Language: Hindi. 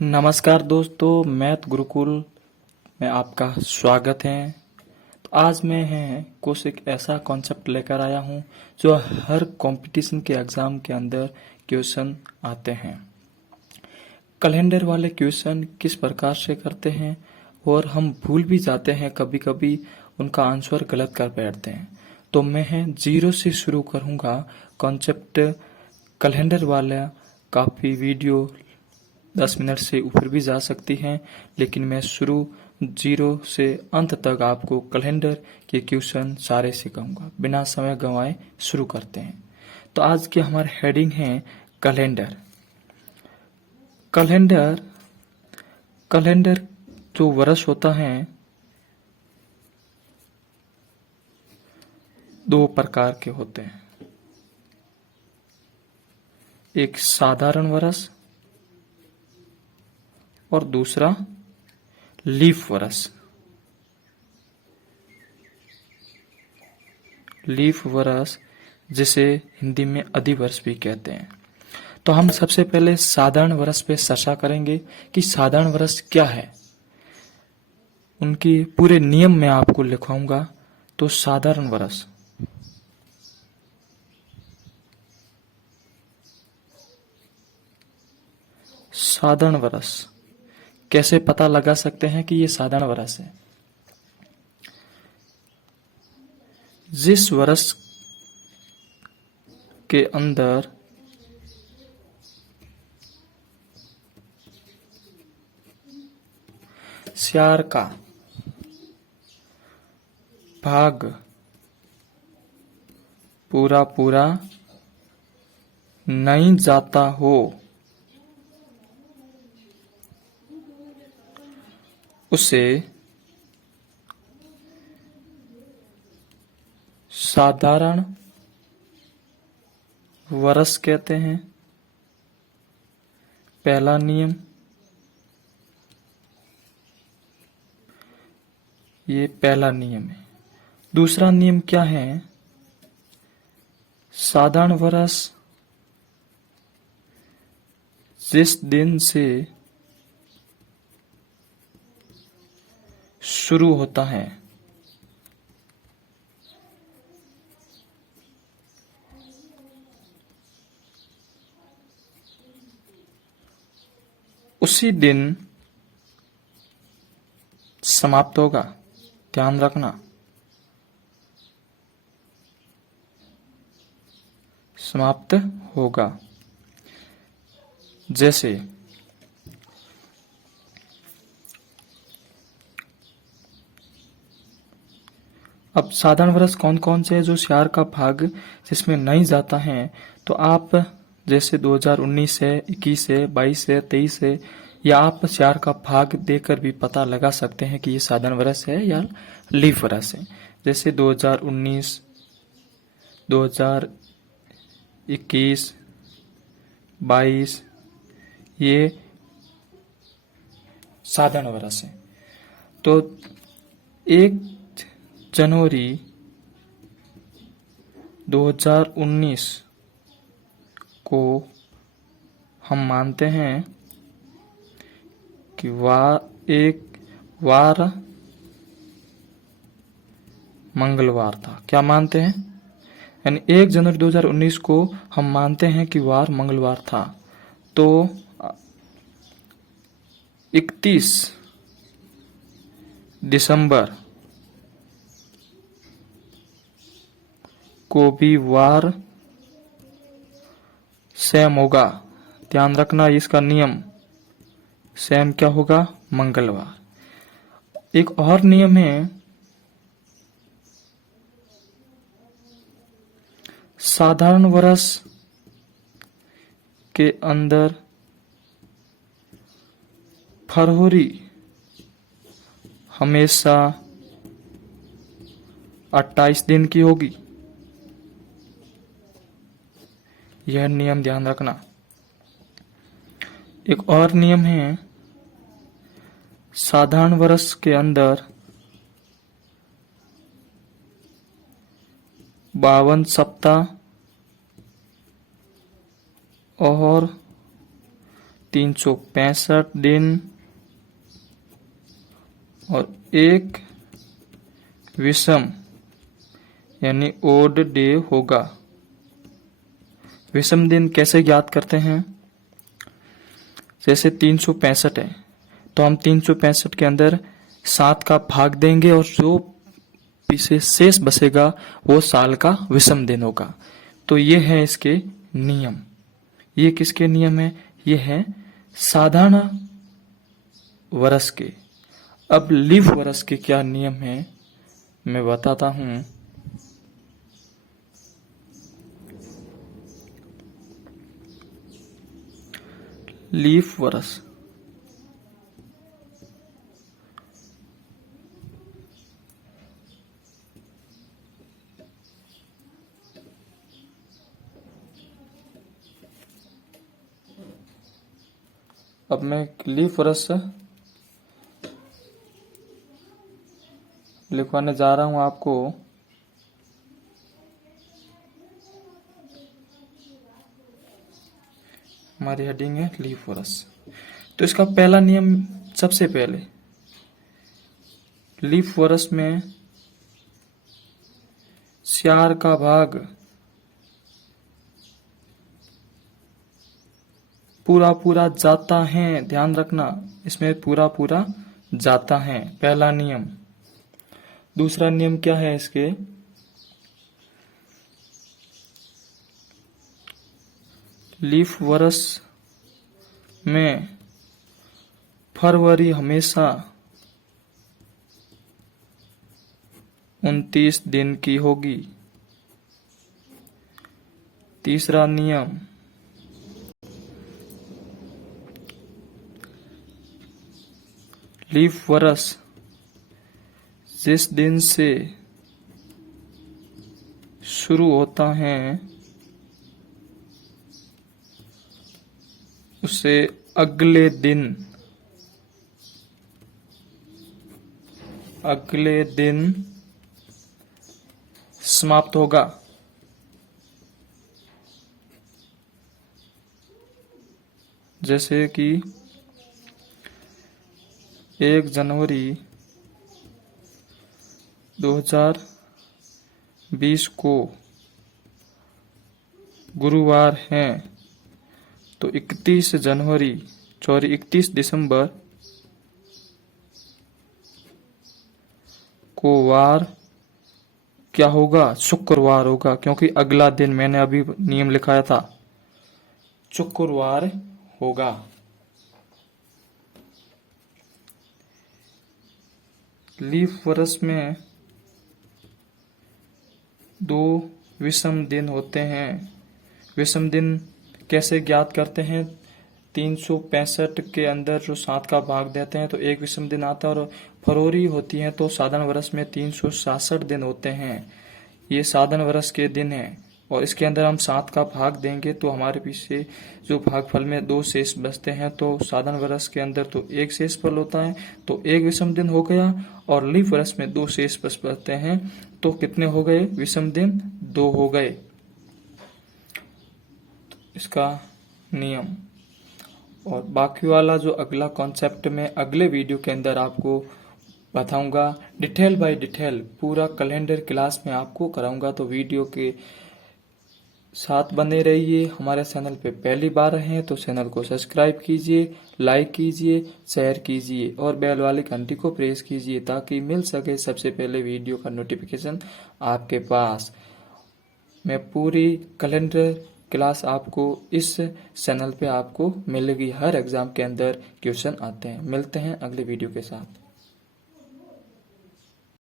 नमस्कार दोस्तों, मैथ गुरुकुल में आपका स्वागत है। तो आज मैं कुछ एक ऐसा कॉन्सेप्ट लेकर आया हूँ जो हर कंपटीशन के एग्ज़ाम के अंदर क्वेश्चन आते हैं। कैलेंडर वाले क्वेश्चन किस प्रकार से करते हैं और हम भूल भी जाते हैं, कभी कभी उनका आंसर गलत कर बैठते हैं। तो मैं जीरो से शुरू करूँगा कॉन्सेप्ट कैलेंडर वाला। काफ़ी वीडियो 10 मिनट से ऊपर भी जा सकती हैं, लेकिन मैं शुरू जीरो से अंत तक आपको कैलेंडर के क्वेश्चन सारे सिखाऊंगा। बिना समय गंवाए शुरू करते हैं। तो आज की हमारी हेडिंग है कैलेंडर। कैलेंडर कैलेंडर जो वर्ष होता है, दो प्रकार के होते हैं। एक साधारण वर्ष और दूसरा लीफ वर्ष। लीफ वर्ष जिसे हिंदी में अधिवर्ष भी कहते हैं। तो हम सबसे पहले साधारण वर्ष पे चर्चा करेंगे कि साधारण वर्ष क्या है। उनकी पूरे नियम मैं आपको लिखवाऊंगा। तो साधारण वर्ष, साधारण वर्ष कैसे पता लगा सकते हैं कि ये साधारण वर्ष है? जिस वर्ष के अंदर स्यार का भाग पूरा पूरा नहीं जाता हो, उसे साधारण वर्ष कहते हैं। पहला नियम, ये पहला नियम है। दूसरा नियम क्या है? साधारण वर्ष जिस दिन से शुरू होता है उसी दिन समाप्त होगा। ध्यान रखना, समाप्त होगा। जैसे अब साधारण वर्ष कौन कौन से है जो स्यार का भाग जिसमें नहीं जाता है? तो आप जैसे 2019 है, 21 है, 22 है, 23 है, या आप स्यार का भाग देकर भी पता लगा सकते हैं कि ये साधारण वर्ष है या लीफ वर्ष है। जैसे 2019, 2021, 22 ये साधारण वर्ष है। तो 1 जनवरी 2019 को हम मानते हैं कि एक वार मंगलवार था। क्या मानते हैं? यानी 1 जनवरी 2019 को हम मानते हैं कि वार मंगलवार था। तो 31 दिसंबर को भी वार सेम होगा। ध्यान रखना, इसका नियम सेम क्या होगा? मंगलवार। एक और नियम है, साधारण वर्ष के अंदर फरवरी हमेशा 28 दिन की होगी। यह नियम ध्यान रखना। एक और नियम है, साधारण वर्ष के अंदर 52 सप्ताह और 365 दिन और एक विषम यानी ओड डे होगा। विषम दिन कैसे ज्ञात करते हैं? जैसे 365 है तो हम 365 के अंदर 7 का भाग देंगे और जो पीछे शेष बचेगा वो साल का विषम दिन होगा। तो ये है इसके नियम। ये किसके नियम है? ये है साधारण वर्ष के। अब लीफ वर्ष के क्या नियम है मैं बताता हूं। लीफ वर्ष अब मैं लीफ वर्ष लिखवाने जा रहा हूं आपको। हमारी हेडिंग है लीफ वर्ष। तो इसका पहला नियम, सबसे पहले लीफ वर्ष में 4 का भाग पूरा पूरा जाता है। ध्यान रखना, इसमें पूरा पूरा जाता है, पहला नियम। दूसरा नियम क्या है इसके? लीफ वर्ष में फरवरी हमेशा 29 दिन की होगी। तीसरा नियम, लीफ वर्ष जिस दिन से शुरू होता है उसे अगले दिन समाप्त होगा। जैसे कि 1 जनवरी 2020 को गुरुवार है तो 31 दिसंबर को वार क्या होगा? शुक्रवार होगा, क्योंकि अगला दिन मैंने अभी नियम लिखाया था, शुक्रवार होगा। लीफ वर्ष में 2 विषम दिन होते हैं। विषम दिन कैसे ज्ञात करते हैं? 365 के अंदर जो 7 का भाग देते हैं तो एक विषम दिन आता है, और फरवरी होती है तो साधारण वर्ष में 366 दिन होते हैं। ये साधारण वर्ष के दिन हैं और इसके अंदर हम 7 का भाग देंगे तो हमारे पीछे जो भागफल में 2 शेष बचते हैं। तो साधारण वर्ष के अंदर तो एक शेष फल होता है तो एक विषम दिन हो गया, और लीफ वर्ष में 2 शेष बचते हैं तो कितने हो गए विषम दिन? 2 हो गए। इसका नियम और बाकी वाला जो अगला कॉन्सेप्ट में अगले वीडियो के अंदर आपको बताऊंगा, डिटेल बाय डिटेल पूरा कैलेंडर क्लास में आपको कराऊंगा। तो वीडियो के साथ बने रहिए। हमारे चैनल पे पहली बार हैं तो चैनल को सब्सक्राइब कीजिए, लाइक कीजिए, शेयर कीजिए और बेल वाली घंटी को प्रेस कीजिए ताकि मिल सके सबसे पहले वीडियो का नोटिफिकेशन आपके पास। मैं पूरी कैलेंडर क्लास आपको इस चैनल पे आपको मिलेगी। हर एग्जाम के अंदर क्वेश्चन आते हैं। मिलते हैं अगले वीडियो के साथ।